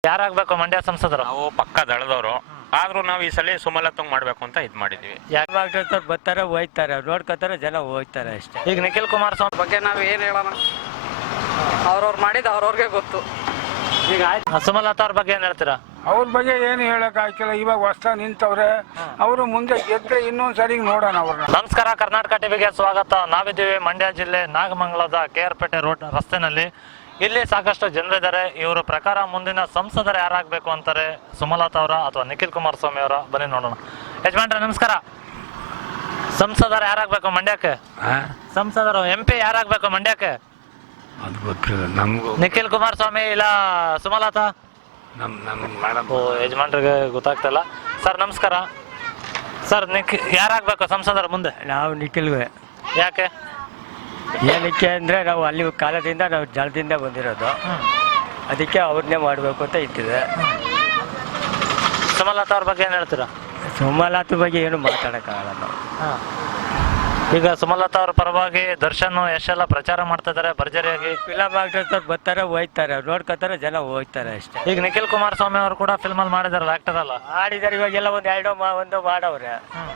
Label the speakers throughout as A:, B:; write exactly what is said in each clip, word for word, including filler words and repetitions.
A: ಯಾರಾಗಬೇಕು ಮಂಡ್ಯ ಸಂಸದರು?
B: ನಾವು ಪಕ್ಕ ದಳದವರು, ಆದ್ರೂ ನಾವು ಈ ಸಲ ಸುಮಲತಂಗ್ ಮಾಡ್ಬೇಕು ಅಂತ ಇದ್ ಮಾಡಿದೀವಿ.
C: ಯಾಕೆ ಬರ್ತಾರೆ ಹೋಯ್ತಾರೆ, ನೋಡ್ಕೊತಾರೆ, ಜನ ಹೋಯ್ತಾರೆ ಅಷ್ಟೇ.
A: ಈಗ ನಿಖಿಲ್ ಕುಮಾರಸ್ವಾಮಿ
D: ಬಗ್ಗೆ ನಾವು ಏನು ಹೇಳೋಣ, ಅವ್ರವ್ರು ಮಾಡಿದ ಅವ್ರವ್ರಿಗೆ ಗೊತ್ತು.
A: ಈಗ ಸುಮಲತಾ ಅವ್ರ ಬಗ್ಗೆ ಏನ್ ಹೇಳ್ತೀರಾ?
E: ಅವ್ರ ಬಗ್ಗೆ ಏನು ಹೇಳಕ್ ಆಯ್ತಿಲ್ಲ. ಇವಾಗ ಹೊಸ ನಿಂತವ್ರೆ, ಅವರು ಮುಂದೆ ಗೆದ್ರೆ ಇನ್ನೊಂದ್ ಸರಿ ನೋಡೋಣ ಅವ್ರನ್ನ.
A: ನಮಸ್ಕಾರ, ಕರ್ನಾಟಕ ಟಿವಿಗೆ ಸ್ವಾಗತ. ನಾವಿದ್ದೀವಿ ಮಂಡ್ಯ ಜಿಲ್ಲೆ ನಾಗಮಂಗಲದ ಕೆ ಆರ್ ಪೇಟೆ ರೋಡ್ ರಸ್ತೆನಲ್ಲಿ. ಇಲ್ಲಿ ಸಾಕಷ್ಟು ಜನರಿದ್ದಾರೆ. ಇವರ ಪ್ರಕಾರ ಮುಂದಿನ ಸಂಸದರು ಯಾರಾಗಬೇಕು ಅಂತಾರೆ, ಸುಮಲತಾ ಅವರ ಅಥವಾ ನಿಖಿಲ್ ಕುಮಾರಸ್ವಾಮಿ ಅವರ? ಬನ್ನಿ ನೋಡೋಣ. ಯಜಮಾನ್ರೆ ನಮಸ್ಕಾರ. ಸಂಸದರು ಯಾರಾಗಬೇಕು ಮಂಡ್ಯಕ್ಕೆ? ಸಂಸದರು ಎಂ ಪಿ ಯಾರಾಗಬೇಕು ಮಂಡ್ಯಕ್ಕೆ?
E: ಅದು ಗೊತ್ತಿಲ್ಲ ನಮಗೂ.
A: ನಿಖಿಲ್ ಕುಮಾರಸ್ವಾಮಿ ಇಲ್ಲ ಸುಮಲತಾ?
E: ನಮ್ ನಮ್
A: ಓ, ಯಜಮಾನ್ರಿಗೆ ಗೊತ್ತಾಗ್ತಿಲ್ಲ. ಸರ್ ನಮಸ್ಕಾರ. ಸರ್ ನಿಖಿ ಯಾರಾಗಬೇಕು ಸಂಸದರು ಮುಂದೆ?
C: ನಾವು ನಿಖಿಲ್ವೆ.
A: ಯಾಕೆ?
C: ಏನಕ್ಕೆ ಅಂದರೆ ನಾವು ಅಲ್ಲಿ ಕಾಲದಿಂದ ನಾವು ಜಳದಿಂದ ಬಂದಿರೋದು, ಅದಕ್ಕೆ ಅವ್ರನ್ನೇ ಮಾಡಬೇಕು ಅಂತ ಇಟ್ಟಿದೆ.
A: ಸುಮಲತಾ ಅವ್ರ ಬಗ್ಗೆ ಏನು ಹೇಳ್ತೀರಾ?
C: ಸುಮಲತಾ ಬಗ್ಗೆ ಏನು ಮಾತಾಡೋಕ್ಕಾಗಲ್ಲ ನಾವು.
A: ಈಗ ಸುಮಲತಾ ಅವ್ರ ಪರವಾಗಿ ದರ್ಶನ್ ಯಶ್ ಎಲ್ಲ ಪ್ರಚಾರ ಮಾಡ್ತಾ ಇದ್ದಾರೆ ಭರ್ಜರಿಯಾಗಿ.
C: ಫಿಲಮ್ ಆಕ್ಟರ್ಸ್ ಬರ್ತಾರೆ ಹೋಯ್ತಾರೆ, ನೋಡ್ಕೊತಾರೆ, ಜನ ಹೋಯ್ತಾರೆ ಅಷ್ಟೇ.
A: ಈಗ ನಿಖಿಲ್ ಕುಮಾರಸ್ವಾಮಿ ಅವರು ಕೂಡ ಫಿಲ್ಮ್ ಅಲ್ಲಿ ಮಾಡಿದಾರಲ್ಲ, ಆಕ್ಟರ್ ಅಲ್ಲ?
C: ಆಡಿದ್ದಾರೆ. ಇವಾಗೆಲ್ಲ ಒಂದು ಎರಡು ಮಾ ಒಂದು ಮಾಡವ್ರೆ.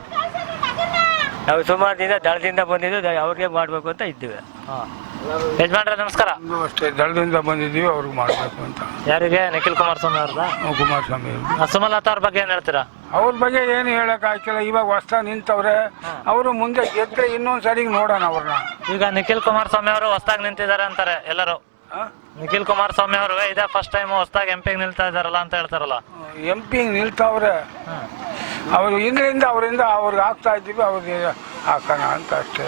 C: ನಾವು ಸುಮಾರು ದಿನ ದಳದಿಂದ ಬಂದಿದ್ದು, ಅವ್ರಿಗೆ ಮಾಡಬೇಕು ಅಂತ ಇದ್ದೀವಿ.
A: ಯಜಮಾನ್ರೆ ನಮಸ್ಕಾರ.
E: ಅಷ್ಟೇ ದಳದಿಂದ ಬಂದಿದ್ದೀವಿ, ಅವ್ರಿಗೆ ಮಾಡ್ಬೇಕು ಅಂತ.
A: ಯಾರಿಗೆ? ನಿಖಿಲ್ ಕುಮಾರಸ್ವಾಮಿ ಅವ್ರದ?
E: ಕುಮಾರಸ್ವಾಮಿ
A: ಸುಮಲತಾ ಅವ್ರ ಬಗ್ಗೆ ಏನ್ ಹೇಳ್ತೀರಾ?
E: ಅವ್ರ ಬಗ್ಗೆ ಏನು ಹೇಳಕ್ ಆಯ್ತಿಲ್ಲ. ಇವಾಗ ಹೊಸ ನಿಂತವ್ರೆ, ಅವರು ಮುಂದೆ ಗೆದ್ರೆ ಇನ್ನೊಂದ್ ಸರಿ ನೋಡೋಣ ಅವ್ರನ್ನ.
A: ಈಗ ನಿಖಿಲ್ ಕುಮಾರಸ್ವಾಮಿ ಅವರು ಹೊಸದಾಗಿ ನಿಂತಿದ್ದಾರೆ ಅಂತಾರೆ ಎಲ್ಲರೂ. ನಿಖಿಲ್ ಕುಮಾರಸ್ವಾಮಿ ಅವರು ಇದೇ ಫಸ್ಟ್ ಟೈಮ್ ಹೊಸದಾಗಿ ಎಂ ಪಿ ನಿಲ್ತಾ ಇದಾರಲ್ಲ ಅಂತ ಹೇಳ್ತಾರಲ್ಲ.
E: ಎಂ ಪಿ ನಿಲ್ತಾವ್ರೆ, ಅವ್ರು ಹಿಂದ್ರಿಂದ ಅವರಿಂದ ಅವ್ರಿಗೆ ಹಾಕ್ತಾ ಇದ್ದೀವಿ, ಅವ್ರಿಗೆ ಹಾಕೋಣ ಅಂತ ಅಷ್ಟೇ.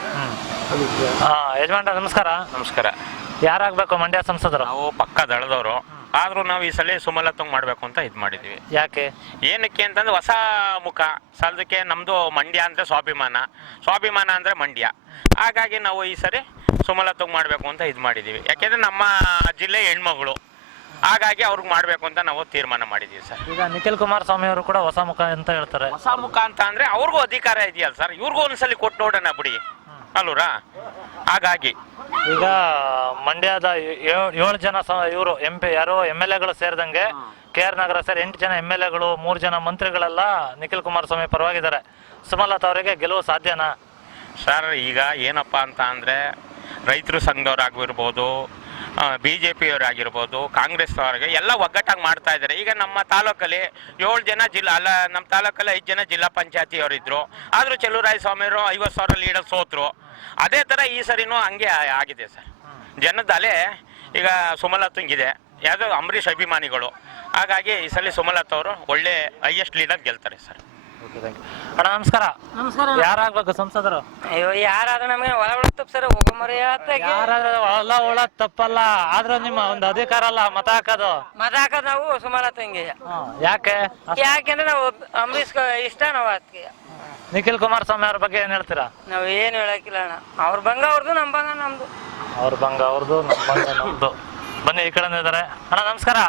A: ಹಾ, ಯಜಮಾನ್ರ ನಮಸ್ಕಾರ.
B: ನಮಸ್ಕಾರ.
A: ಯಾರಾಗಬೇಕು ಮಂಡ್ಯ ಸಂಸದರು?
B: ನಾವು ಪಕ್ಕ ದಳದವರು, ಆದ್ರೂ ನಾವು ಈ ಸಲ ಸುಮಲತಂಗ್ ಮಾಡ್ಬೇಕು ಅಂತ ಇದ್ ಮಾಡಿದೀವಿ.
A: ಯಾಕೆ?
B: ಏನಕ್ಕೆ ಅಂತಂದ್ರೆ ಹೊಸ ಮುಖ ಸಲ್ದಕ್ಕೆ. ನಮ್ದು ಮಂಡ್ಯ ಅಂದ್ರೆ ಸ್ವಾಭಿಮಾನ, ಸ್ವಾಭಿಮಾನ ಅಂದ್ರೆ ಮಂಡ್ಯ. ಹಾಗಾಗಿ ನಾವು ಈ ಸರಿ ಸುಮಲತಂಗ್ ಮಾಡ್ಬೇಕು ಅಂತ ಇದ್ ಮಾಡಿದೀವಿ. ಯಾಕೆಂದ್ರೆ ನಮ್ಮ ಜಿಲ್ಲೆ ಹೆಣ್ಮಗಳು, ಹಾಗಾಗಿ ಅವ್ರಿಗೆ ಮಾಡ್ಬೇಕು ಅಂತ ನಾವು ತೀರ್ಮಾನ ಮಾಡಿದೀವಿ ಸರ್.
A: ಈಗ ನಿಖಿಲ್ ಕುಮಾರಸ್ವಾಮಿ ಅವರು ಕೂಡ ಹೊಸ ಮುಖ ಅಂತ ಹೇಳ್ತಾರೆ.
B: ಹೊಸ ಮುಖ ಅಂತ ಅಂದ್ರೆ ಅವ್ರಿಗೂ ಅಧಿಕಾರ ಇದೆಯಲ್ಲ ಸರ್, ಇವ್ರಿಗೂ ಒಂದ್ಸಲಿ ಕೊಟ್ಟು ನೋಡೋಣ ಬಿಡಿ ಅಲ್ವರಾ. ಹಾಗಾಗಿ
A: ಈಗ ಮಂಡ್ಯದ ಏಳು ಜನ ಇವರು ಎಂ ಪಿ ಯಾರು ಎಮ್ ಎಲ್ ಎಗಳು ಸೇರಿದಂಗೆ ಕೆ ಆರ್ ನಗರ ಸೇರಿ ಎಂಟು ಜನ ಎಮ್ ಎಲ್ ಎಗಳು, ಮೂರು ಜನ ಮಂತ್ರಿಗಳೆಲ್ಲ ನಿಖಿಲ್ ಕುಮಾರಸ್ವಾಮಿ ಪರವಾಗಿದ್ದಾರೆ. ಸುಮಲತಾ ಅವರಿಗೆ ಗೆಲುವು ಸಾಧ್ಯನಾ
B: ಸರ್? ಈಗ ಏನಪ್ಪ ಅಂತ ಅಂದರೆ ರೈತರು ಸಂಘದವ್ರಾಗಿರ್ಬೋದು, ಬಿ ಜೆ ಪಿಯವರಾಗಿರ್ಬೋದು, ಕಾಂಗ್ರೆಸ್ನವ್ರಿಗೆ ಎಲ್ಲ ಒಗ್ಗಟ್ಟಾಗಿ ಮಾಡ್ತಾ ಇದ್ದಾರೆ. ಈಗ ನಮ್ಮ ತಾಲೂಕಲ್ಲಿ ಏಳು ಜನ ಜಿಲ್ಲಾ ಅಲ್ಲ, ನಮ್ಮ ತಾಲೂಕಲ್ಲಿ ಐದು ಜನ ಜಿಲ್ಲಾ ಪಂಚಾಯತಿಯವರಿದ್ದರು. ಆದರೂ ಚೆಲುವರಾಯ ಸ್ವಾಮಿಯವರು ಐವತ್ತು ಸಾವಿರ ಲೀಡರ್ ಸೋತರು. ಅದೇ ಥರ ಈ ಸರಿನೂ ಹಂಗೆ ಆಗಿದೆ ಸರ್. ಜನದ ಅಲೆ ಈಗ ಸುಮಲತಂಗಿದೆ, ಯಾವುದೋ ಅಂಬರೀಷ್ ಅಭಿಮಾನಿಗಳು. ಹಾಗಾಗಿ ಈ ಸಲ ಸುಮಲತಾ ಅವರು ಒಳ್ಳೆ ಹೈಯೆಸ್ಟ್ ಲೀಡರ್ ಗೆಲ್ತಾರೆ ಸರ್.
A: ಅಣ್ಣ ನಮಸ್ಕಾರ. ಯಾರಾಗ್ಬೇಕು ಸಂಸದರು?
D: ಅಯ್ಯೋ, ಯಾರಾದ್ರೂ ನಮಗೆ ಒಳ ಒಳ ತಪ್ಪು ಸರ್, ಹೋಗಮರಿ
A: ಯಾರಾದ್ರೂ ಹೊಲ ಒಳ ತಪ್ಪಲ್ಲ, ಆದ್ರೂ ನಿಮ್ಮ ಒಂದು ಅಧಿಕಾರ ಅಲ್ಲ ಮತ ಹಾಕೋದು.
D: ಮತ ಹಾಕೋದು ನಾವು ಸುಮಲತಂಗೆ.
A: ಯಾಕೆ?
D: ಯಾಕೆಂದ್ರೆ ನಾವು ಅಂಬರೀಷ್ ಇಷ್ಟ, ನಾವು ಅದಕ್ಕೆ.
A: ನಿಖಿಲ್ ಕುಮಾರಸ್ವಾಮಿ ಅವ್ರ ಬಗ್ಗೆ ಏನ್ ಹೇಳ್ತೀರಾ?
D: ನಾವು ಏನು ಹೇಳಕ್ಕಿಲ್ಲ ಅಣ್ಣ. ಅವ್ರ ಭಂಗ ಅವ್ರದ್ದು, ನಮ್ಮ ಭಂಗ ನಮ್ದು.
A: ಅವ್ರ ಭಂಗ ಅವ್ರದ್ದು, ನಮ್ಮ ಭಂಗ ನಮ್ದು. ಬನ್ನಿ ಈ ಕಡೆ ಇದ್ದಾರೆ. ಅಣ್ಣ ನಮಸ್ಕಾರ.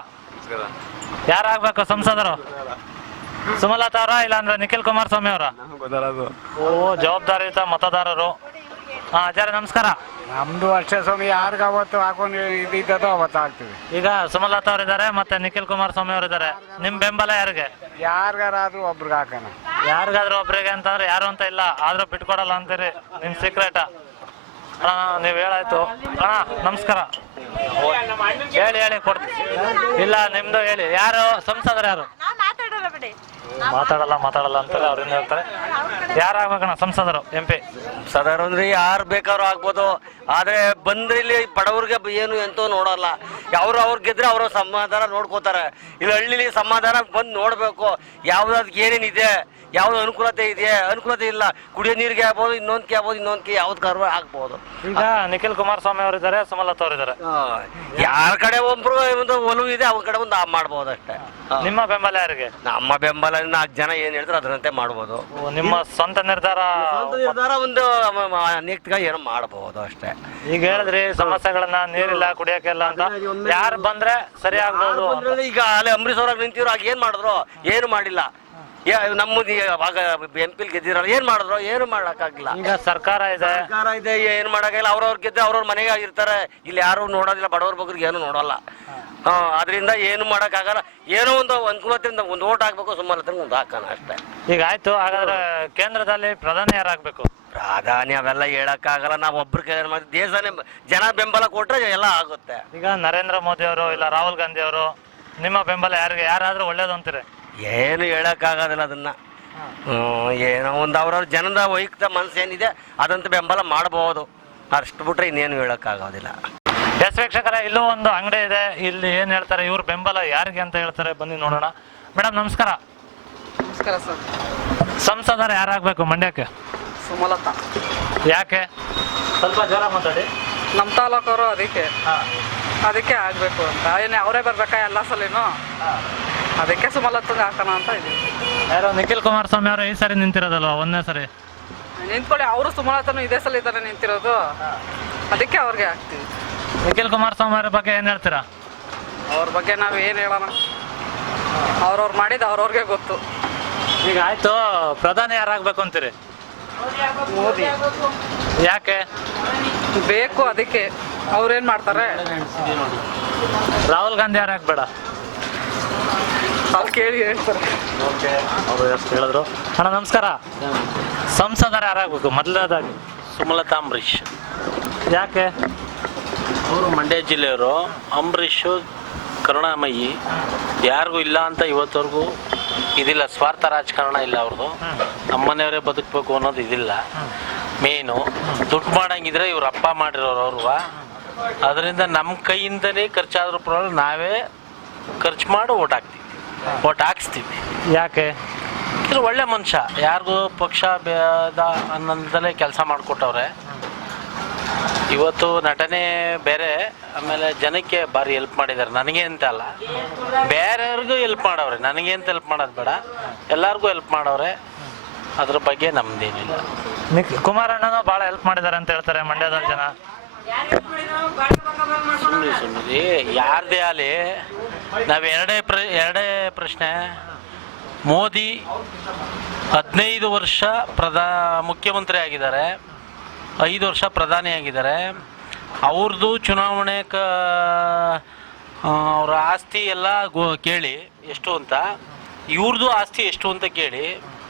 A: ಯಾರಾಗ್ಬೇಕು ಸಂಸದರು? ಸುಮಲತಾ ಅವರ ಇಲ್ಲ ಅಂದ್ರೆ ನಿಖಿಲ್ ಕುಮಾರಸ್ವಾಮಿ ಅವರ? ಓ, ಜವಾಬ್ದಾರಿಯುತ ಮತದಾರರು. ಹಾ ಅಜ್ಜಾರೆ ನಮಸ್ಕಾರ.
E: ನಮ್ದು ಅಷ್ಟೇ ಸ್ವಾಮಿ, ಯಾರಿಗ ಅವತ್ತು ಹಾಕೊಂಡು ಇದ್ದದೋ ಅವತ್ತು ಹಾಕ್ತೀವಿ.
A: ಈಗ ಸುಮಲತಾ ಅವರಿದ್ದಾರೆ, ಮತ್ತೆ ನಿಖಿಲ್ ಕುಮಾರಸ್ವಾಮಿ ಅವರಿದ್ದಾರೆ. ನಿಮ್ ಬೆಂಬಲ ಯಾರಿಗೆ?
E: ಯಾರಿಗಾರಾದ್ರೂ ಒಬ್ರಿಗೆ ಹಾಕೋಣ.
A: ಯಾರಿಗಾದ್ರೂ ಒಬ್ರಿಗೆ ಅಂತಂದ್ರೆ ಯಾರು ಅಂತ ಇಲ್ಲ, ಆದ್ರೂ ಬಿಟ್ಕೊಡಲ್ಲ ಅಂತೀರಿ, ನಿಮ್ ಸೀಕ್ರೆಟ್. ಹಾ ನೀವ್ ಹೇಳಾಯ್ತು. ಅಣ್ಣ ನಮಸ್ಕಾರ. ಹೇಳಿ ಹೇಳಿ ಕೊಡ್ತೀನಿ. ಇಲ್ಲ ನಿಮ್ದು ಹೇಳಿ, ಯಾರು ಸಂಸದರು ಯಾರು? ಮಾತಾಡಲ್ಲ ಮಾತಾಡಲ್ಲ ಅಂತಾರೆ, ಅವ್ರಿಂದ ಹೇಳ್ತಾರೆ. ಯಾರಾಗ್ಬೇಕಣ್ಣ ಸಂಸದರು ಎಂ ಪಿ?
F: ಸಂಸದರು ಅಂದ್ರೆ ಯಾರು ಬೇಕಾದ್ರೂ ಆಗ್ಬೋದು, ಆದ್ರೆ ಬಂದ್ರೆ ಇಲ್ಲಿ ಬಡವ್ರಿಗೆ ಏನು ಎಂತೋ ನೋಡಲ್ಲ. ಅವ್ರು ಅವ್ರು ಗೆದ್ರೆ ಅವ್ರ ಸಮಾಧಾನ ನೋಡ್ಕೋತಾರೆ. ಇಲ್ಲಿ ಹಳ್ಳಿಲಿ ಸಮಾಧಾನ ಬಂದು ನೋಡ್ಬೇಕು, ಯಾವ್ದಾದ್ ಏನೇನಿದೆ, ಯಾವ್ದು ಅನುಕೂಲತೆ ಇದೆ, ಅನುಕೂಲತೆ ಇಲ್ಲ. ಕುಡಿಯೋ ನೀರಿಗೆ ಆಗ್ಬೋದು, ಇನ್ನೊಂದಕ್ಕೆ ಆಗ್ಬೋದು, ಇನ್ನೊಂದಕ್ಕೆ ಯಾವ್ದು ಕಾರು ಆಗ್ಬೋದು.
A: ಈಗ ನಿಖಿಲ್ ಕುಮಾರಸ್ವಾಮಿ ಅವರಿದ್ದಾರೆ, ಸುಮಲತಾ ಅವರಿದ್ದಾರೆ.
F: ಯಾರ ಕಡೆ ಒಬ್ರು ಒಂದು ಒಲವು ಇದೆ, ಅವ್ರ ಕಡೆ ಒಂದು ಮಾಡ್ಬೋದು ಅಷ್ಟೇ.
A: ನಿಮ್ಮ ಬೆಂಬಲ ಯಾರಿಗೆ?
F: ನಮ್ಮ ಬೆಂಬಲ ನಾಲ್ಕು ಜನ ಏನ್ ಹೇಳಿದ್ರು ಅದರಂತೆ ಮಾಡ್ಬೋದು.
A: ನಿಮ್ಮ ಸ್ವಂತ ನಿರ್ಧಾರ?
F: ನಿರ್ಧಾರ ಒಂದು ಅನೇಕ ಏನೋ ಮಾಡಬಹುದು ಅಷ್ಟೇ.
A: ಈಗ ಹೇಳಿದ್ರಿ ಸಮಸ್ಯೆಗಳನ್ನ, ನೀರಿಲ್ಲ ಕುಡಿಯಕ್ಕೆಲ್ಲ ಅಂತ, ಯಾರು ಬಂದ್ರೆ ಸರಿ ಆಗ್ಬೋದು.
F: ಈಗ ಅಲ್ಲಿ ಅಂಬರೀಶ್ ಅವ್ರಾಗ ನಿಂತಿರೋ ಆಗ ಏನ್ ಮಾಡಿದ್ರು? ಏನು ಮಾಡಿಲ್ಲ. ನಮ್ಮದು ಅವಾಗ ಎಂ ಪಿಲ್ ಗೆದ್ದಿರಲ್ಲ ಏನ್ ಮಾಡಿದ್ರು ಏನು ಮಾಡಕ್ಕಾಗಿಲ್ಲ.
A: ಈಗ ಸರ್ಕಾರ ಇದೆ,
F: ಸರ್ಕಾರ ಇದೆ, ಏನ್ ಮಾಡಕ್ಕಾಗಿಲ್ಲ. ಅವ್ರವ್ರ ಗೆದ್ದೆ ಅವ್ರವ್ರ ಮನೆಗೆ ಆಗಿರ್ತಾರೆ. ಇಲ್ಲಿ ಯಾರು ನೋಡೋದಿಲ್ಲ, ಬಡವ್ರ ಬಗ್ರಿಗೆ ಏನು ನೋಡಲ್ಲ. ಹಾ, ಅದರಿಂದ ಏನು ಮಾಡಕ್ಕಾಗಲ್ಲ. ಏನೋ ಒಂದು ಅನುಕೂಲತೆಯಿಂದ ಒಂದು ಓಟ್ ಹಾಕ್ಬೇಕು, ಸುಮ್ಮನೆ ಒಂದು ಹಾಕೋಣ ಅಷ್ಟೇ.
A: ಈಗ ಆಯ್ತು. ಹಾಗಾದ್ರೆ ಕೇಂದ್ರದಲ್ಲಿ ಪ್ರಧಾನಿ ಯಾರಾಗಬೇಕು?
F: ಪ್ರಾಧಾನ್ಯ ಅವೆಲ್ಲ ಹೇಳಕ್ಕಾಗಲ್ಲ. ನಾವು ಒಬ್ರು ಕೇಳ ದೇಶನೇ ಜನ ಬೆಂಬಲ ಕೊಟ್ರೆ ಎಲ್ಲ ಆಗುತ್ತೆ.
A: ಈಗ ನರೇಂದ್ರ ಮೋದಿ ಅವರು ಇಲ್ಲ ರಾಹುಲ್ ಗಾಂಧಿ ಅವರು, ನಿಮ್ಮ ಬೆಂಬಲ ಯಾರಿಗೆ ಯಾರಾದ್ರೂ ಒಳ್ಳೇದು ಅಂತೀರಿ?
F: ಏನು ಹೇಳಕ್ಕಾಗೋದಿಲ್ಲ ಅದನ್ನ. ಹ್ಮ್ ಏನೋ ಒಂದು ಅವ್ರವ್ರ ಜನದ ವೈಯಕ್ತಿಕ ಮನಸ್ಸು ಏನಿದೆ ಅದಂತ ಬೆಂಬಲ ಮಾಡಬಹುದು, ಅಷ್ಟು ಬಿಟ್ರೆ ಇನ್ನೇನು ಹೇಳಕ್ಕಾಗೋದಿಲ್ಲ.
A: ಎಸ್ ವೀಕ್ಷಕರೇ, ಇಲ್ಲೂ ಒಂದು ಅಂಗಡಿ ಇದೆ. ಇಲ್ಲಿ ಏನ್ ಹೇಳ್ತಾರೆ, ಇವ್ರ ಬೆಂಬಲ ಯಾರಿಗೆ ಅಂತ ಹೇಳ್ತಾರೆ, ಬನ್ನಿ ನೋಡೋಣ. ಮೇಡಮ್ ನಮಸ್ಕಾರ.
D: ನಮಸ್ಕಾರ ಸರ್.
A: ಸಂಸದರು ಯಾರಾಗಬೇಕು ಮಂಡ್ಯಕ್ಕೆ?
D: ಸುಮಲತಾ.
A: ಯಾಕೆ? ಸ್ವಲ್ಪ ಜೋರ ಮಾತಾಡಿ.
D: ನಮ್ಮ ತಾಲೂಕವರು ಅದಕ್ಕೆ ಅದಕ್ಕೆ ಆಗಬೇಕು ಅಂತ. ಏನೇ ಅವರೇ ಬರ್ಬೇಕಾ ಎಲ್ಲ ಸಲಿನೂ, ಅದಕ್ಕೆ ಸುಮಲತಂಗೆ ಹಾಕೋಣ ಅಂತ ಇದೀವಿ.
A: ಯಾರೋ ನಿಖಿಲ್ ಕುಮಾರಸ್ವಾಮಿ ಅವರು ಈ ಸರಿ ನಿಂತಿರೋದಲ್ವಾ, ಒಂದೇ ಸರಿ
D: ನಿಂತ್ಕೊಳ್ಳಿ. ಅವರು ಸುಮಲತನು ಇದೇ ಸಲ ಇದ್ದಾರೆ ನಿಂತಿರೋದು, ಅದಕ್ಕೆ ಅವ್ರಿಗೆ ಹಾಕ್ತೀವಿ.
A: ನಿಖಿಲ್ ಕುಮಾರಸ್ವಾಮಿ ಅವ್ರ ಬಗ್ಗೆ ಏನು ಹೇಳ್ತೀರಾ?
D: ಅವ್ರ ಬಗ್ಗೆ ನಾವು ಏನು ಹೇಳೋಣ, ಅವ್ರವ್ರು ಮಾಡಿದ್ದು ಅವ್ರವ್ರಿಗೆ ಗೊತ್ತು.
A: ಈಗ ಆಯ್ತು, ಪ್ರಧಾನಿ ಯಾರಾಗಬೇಕು ಅಂತೀರಿ?
D: ಮೋದಿ
A: ಯಾಕೆ
D: ಬೇಕು, ಅದಕ್ಕೆ ಅವ್ರೇನು ಮಾಡ್ತಾರೆ.
A: ರಾಹುಲ್ ಗಾಂಧಿ ಯಾರಾಗಬೇಡ?
D: ಅಲ್ಲಿ ಕೇಳಿ ಹೇಳ್ತಾರೆ.
A: ಓಕೆ, ಅವರು ಎಷ್ಟು ಹೇಳಿದ್ರು. ಅಣ್ಣ ನಮಸ್ಕಾರ. ಸಂಸದರು ಯಾರಾಗಬೇಕು ಮೊದಲನೇದಾಗಿ?
G: ಸುಮಲತಾ ಅಂಬರೀಷ್.
A: ಯಾಕೆ?
G: ಅವರು ಮಂಡ್ಯ ಜಿಲ್ಲೆಯವರು. ಅಂಬರೀಷು ಕರುಣಾಮಯಿ, ಯಾರಿಗೂ ಇಲ್ಲ ಅಂತ ಇವತ್ತವರೆಗೂ ಇದಿಲ್ಲ. ಸ್ವಾರ್ಥ ರಾಜಕಾರಣ ಇಲ್ಲ ಅವ್ರದ್ದು. ನಮ್ಮನೆಯವರೇ ಬದುಕಬೇಕು ಅನ್ನೋದು ಇದಿಲ್ಲ. ಮೇನು ದುಡ್ಡು ಮಾಡಂಗಿದ್ರೆ ಇವ್ರ ಅಪ್ಪ ಮಾಡಿರೋರು ಅವ್ರುವ. ಅದರಿಂದ ನಮ್ಮ ಕೈಯಿಂದಲೇ ಖರ್ಚಾದ್ರೂ ಪರವಾಗಿಲ್ಲ, ನಾವೇ ಖರ್ಚು ಮಾಡಿ ಓಟ್ ಹಾಕ್ತೀವಿ, ಓಟ್ ಹಾಕಿಸ್ತೀವಿ.
A: ಯಾಕೆ?
G: ಇದು ಒಳ್ಳೆ ಮನುಷ್ಯ, ಯಾರಿಗೂ ಪಕ್ಷ ಭೇದ ಅನ್ನೋದಲ್ಲೇ ಕೆಲಸ ಮಾಡಿಕೊಟ್ಟವ್ರೆ. ಇವತ್ತು ನಟನೆ ಬೇರೆ, ಆಮೇಲೆ ಜನಕ್ಕೆ ಭಾರಿ ಹೆಲ್ಪ್ ಮಾಡಿದ್ದಾರೆ. ನನಗೆ ಅಂತ ಅಲ್ಲ, ಬೇರೆಯವ್ರಿಗೂ ಹೆಲ್ಪ್ ಮಾಡವ್ರೆ. ನನಗೆ ಅಂತ ಹೆಲ್ಪ್ ಮಾಡೋದು ಬೇಡ, ಎಲ್ಲರಿಗೂ ಹೆಲ್ಪ್ ಮಾಡವ್ರೆ. ಅದ್ರ ಬಗ್ಗೆ ನಮ್ದೇನಿಲ್ಲ.
A: ನಿಖ್ ಕುಮಾರಣ್ಣನೂ ಭಾಳ ಹೆಲ್ಪ್ ಮಾಡಿದ್ದಾರೆ ಅಂತ ಹೇಳ್ತಾರೆ ಮಂಡ್ಯದ ಜನ.
G: ಸುಮ್ಮನೆ ಸುಮ್ಮನೆ ಯಾರದೇ ಆಗಲಿ, ನಾವು ಎರಡೇ ಪ್ರ ಎರಡೇ ಪ್ರಶ್ನೆ. ಮೋದಿ ಹದಿನೈದು ವರ್ಷ ಪ್ರಧಾ ಮುಖ್ಯಮಂತ್ರಿ ಆಗಿದ್ದಾರೆ, ಐದು ವರ್ಷ ಪ್ರಧಾನಿ ಆಗಿದ್ದಾರೆ. ಅವ್ರದ್ದು ಚುನಾವಣೆ ಕ ಅವರ ಆಸ್ತಿ ಎಲ್ಲ ಗೋ ಕೇಳಿ ಎಷ್ಟು ಅಂತ, ಇವ್ರದ್ದು ಆಸ್ತಿ ಎಷ್ಟು ಅಂತ ಕೇಳಿ.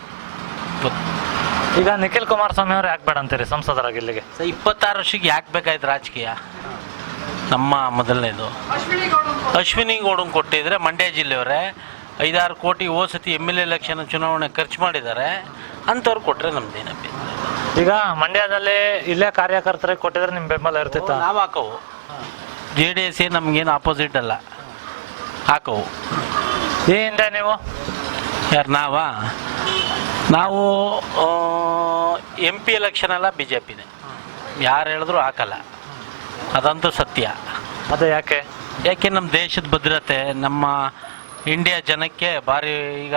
A: ಈಗ ನಿಖಿಲ್ ಕುಮಾರಸ್ವಾಮಿ ಅವ್ರು ಯಾಕೆ ಬೇಡ ಅಂತೀರಿ ಸಂಸದರಾಗಿ ಇಲ್ಲಿಗೆ?
G: ಸೊ ಇಪ್ಪತ್ತಾರು ವರ್ಷಕ್ಕೆ ಯಾಕೆ ಬೇಕಾಯ್ತು ರಾಜಕೀಯ? ನಮ್ಮ ಮೊದಲನೇದು ಅಶ್ವಿನಿ ಗೌಡಂಗೆ ಕೊಟ್ಟಿದ್ರೆ, ಮಂಡ್ಯ ಜಿಲ್ಲೆಯವರೇ ಐದಾರು ಕೋಟಿ ಓಸತಿ ಎಮ್ ಎಲ್ ಎಲೆಕ್ಷನ್ ಚುನಾವಣೆ ಖರ್ಚು ಮಾಡಿದ್ದಾರೆ, ಅಂಥವ್ರು ಕೊಟ್ಟರೆ ನಮ್ದೇನಪ್ಪ.
A: ಈಗ ಮಂಡ್ಯದಲ್ಲಿ ಇಲ್ಲೇ ಕಾರ್ಯಕರ್ತರಿಗೆ ಕೊಟ್ಟಿದ್ರೆ ನಿಮ್ಮ ಬೆಂಬಲ ಇರ್ತಿತ್ತ?
G: ನಾವು ಹಾಕವು. ಜೆ ಡಿ ಎಸ್ ನಮಗೇನು ಆಪೋಸಿಟ್ ಅಲ್ಲ, ಹಾಕವು.
A: ಈ ಹಿಂದೆ ನೀವು
G: ಯಾರು ನಾವಾ? ನಾವು ಎಂ ಪಿ ಎಲೆಕ್ಷನ್ ಎಲ್ಲ ಬಿ ಜೆ ಪಿನೇ, ಯಾರು ಹೇಳಿದ್ರು ಹಾಕಲ್ಲ, ಅದಂತೂ ಸತ್ಯ.
A: ಅದು ಯಾಕೆ?
G: ಯಾಕೆ ನಮ್ಮ ದೇಶದ ಭದ್ರತೆ, ನಮ್ಮ ಇಂಡಿಯಾ ಜನಕ್ಕೆ ಭಾರಿ ಈಗ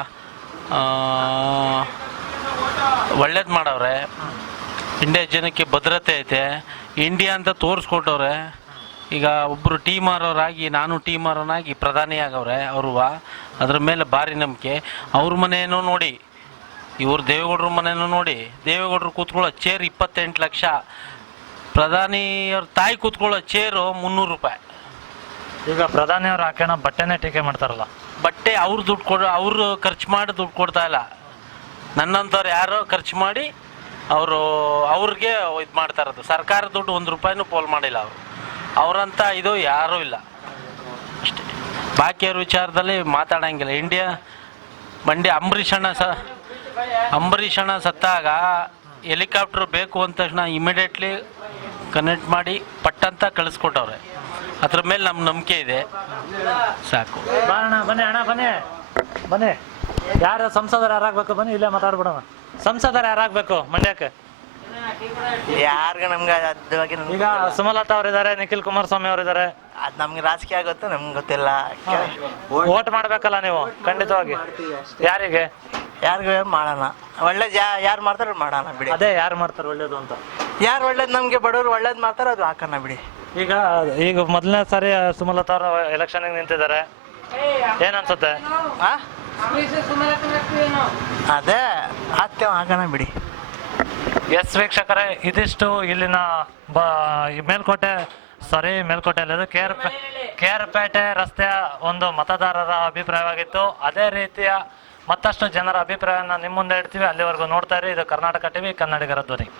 G: ಒಳ್ಳೇದು ಮಾಡವ್ರೆ. ಇಂಡಿಯಾ ಜನಕ್ಕೆ ಭದ್ರತೆ ಐತೆ, ಇಂಡಿಯಾ ಅಂತ ತೋರಿಸ್ಕೊಟ್ಟವ್ರೆ. ಈಗ ಒಬ್ಬರು ಟೀ ಮಾರೋರಾಗಿ, ನಾನು ಟೀ ಮಾರೋನಾಗಿ ಪ್ರಧಾನಿ ಆಗವ್ರೆ ಅವರು. ಅದ್ರ ಮೇಲೆ ಭಾರಿ ನಂಬಿಕೆ. ಅವ್ರ ಮನೇನೂ ನೋಡಿ, ಇವ್ರು ದೇವೇಗೌಡರ ಮನೇನೂ ನೋಡಿ. ದೇವೇಗೌಡರು ಕೂತ್ಕೊಳ್ಳೋ ಚೇರ್ ಇಪ್ಪತ್ತೆಂಟು ಲಕ್ಷ, ಪ್ರಧಾನಿಯವ್ರ ತಾಯಿ ಕೂತ್ಕೊಳ್ಳೋ ಚೇರು ಮುನ್ನೂರು ರೂಪಾಯಿ.
A: ಈಗ ಪ್ರಧಾನಿಯವ್ರು ಹಾಕೋಣ ಬಟ್ಟೆನೇ ಟೀಕೆ ಮಾಡ್ತಾರಲ್ಲ.
G: ಬಟ್ಟೆ ಅವ್ರು ದುಡ್ಡು ಕೊಡ ಅವರು ಖರ್ಚು ಮಾಡಿ ದುಡ್ಡು ಕೊಡ್ತಾ ಇಲ್ಲ. ನನ್ನಂಥವ್ರು ಯಾರೋ ಖರ್ಚು ಮಾಡಿ ಅವರು ಅವ್ರಿಗೆ ಇದು ಮಾಡ್ತಾ ಇರೋದು. ಸರ್ಕಾರ ದುಡ್ಡು ಒಂದು ರೂಪಾಯಿನೂ ಪೋಲ್ ಮಾಡಿಲ್ಲ ಅವರು. ಅವರಂತ ಇದು ಯಾರೂ ಇಲ್ಲ ಅಷ್ಟೇ. ಬಾಕಿಯವ್ರ ವಿಚಾರದಲ್ಲಿ ಮಾತಾಡೋಂಗಿಲ್ಲ. ಇಂಡಿಯಾ ಮಂಡ್ಯ ಅಂಬರೀಷಣ್ಣ ಸ ಅಂಬರೀಷಣ್ಣ ಸತ್ತಾಗ ಹೆಲಿಕಾಪ್ಟರ್ ಬೇಕು ಅಂದ ತಕ್ಷಣ ಇಮಿಡಿಯೇಟ್ಲಿ ಕನೆಕ್ಟ್ ಮಾಡಿ ಪಟ್ಟಂತ ಕಳಿಸ್ಕೊಟ್ಟವ್ರೆ. ಅದ್ರ ಮೇಲೆ ನಮ್ಮ ನಂಬಿಕೆ ಇದೆ, ಸಾಕು.
A: ಅಣ್ಣ ಬನ್ನಿ, ಅಣ್ಣ ಬನ್ನಿ ಬನ್ನಿ. ಯಾರು ಸಂಸದರು ಯಾರಾಗಬೇಕು? ಬನ್ನಿ ಇಲ್ಲೇ ಮಾತಾಡ್ಬಿಡೋಣ. ಸಂಸದರು ಯಾರಾಗಬೇಕು ಮಂಡ್ಯಕ್ಕೆ?
H: ಯಾರ್ಗ ನಮ್ಗೆ ಅದ್ರ ಬಗ್ಗೆ
A: ಈಗ ಸುಮಲತಾ ಅವರಿದ್ದಾರೆ, ನಿಖಿಲ್ ಕುಮಾರಸ್ವಾಮಿ ಅವರಿದ್ದಾರೆ.
H: ಅದು ನಮ್ಗೆ ರಾಜಕೀಯ ಗೊತ್ತು, ನಮ್ಗೆ ಗೊತ್ತಿಲ್ಲ.
A: ವೋಟ್ ಮಾಡ್ಬೇಕಲ್ಲ ನೀವು ಖಂಡಿತವಾಗಿ. ಯಾರಿಗೆ?
H: ಯಾರಿಗೂ ಮಾಡೋಣ, ಒಳ್ಳೇದು ಯಾ ಯಾರು ಮಾಡ್ತಾರೋ ಮಾಡೋಣ ಬಿಡಿ.
A: ಅದೇ ಯಾರು ಮಾಡ್ತಾರೆ ಒಳ್ಳೇದು ಅಂತ?
H: ಯಾರು ಒಳ್ಳೇದು ನಮಗೆ ಬಡವರು ಒಳ್ಳೇದು ಮಾಡ್ತಾರೋ ಅದು ಹಾಕೋಣ ಬಿಡಿ.
A: ಈಗ ಈಗ ಮೊದಲನೇ ಸಾರಿ ಸುಮಲತಾ ಅವರು ಎಲೆಕ್ಷನ್ಗೆ ನಿಂತಿದ್ದಾರೆ, ಏನನ್ಸುತ್ತೆ?
H: ಹಾ ಅದೇ ಹಾಕ್ತೇವೆ ಹಾಕೋಣ ಬಿಡಿ.
A: ಎಸ್ ವೀಕ್ಷಕರೇ, ಇದಿಷ್ಟು ಇಲ್ಲಿನ ಬ ಈ ಮೇಲ್ಕೋಟೆ ಸಾರಿ ಮೇಲ್ಕೋಟೆಯಲ್ಲಿ ಕೆ ಆರ್ ಕೆ ಆರ್ ಪೇಟೆ ರಸ್ತೆಯ ಒಂದು ಮತದಾರರ ಅಭಿಪ್ರಾಯವಾಗಿತ್ತು. ಅದೇ ರೀತಿಯ ಮತ್ತಷ್ಟು ಜನರ ಅಭಿಪ್ರಾಯವನ್ನು ನಿಮ್ಮ ಮುಂದೆ ಇಡ್ತೀವಿ. ಅಲ್ಲಿವರೆಗೂ ನೋಡ್ತಾ ಇರಿ. ಇದು ಕರ್ನಾಟಕ ಟಿವಿ, ಕನ್ನಡಿಗರ ಧ್ವನಿ.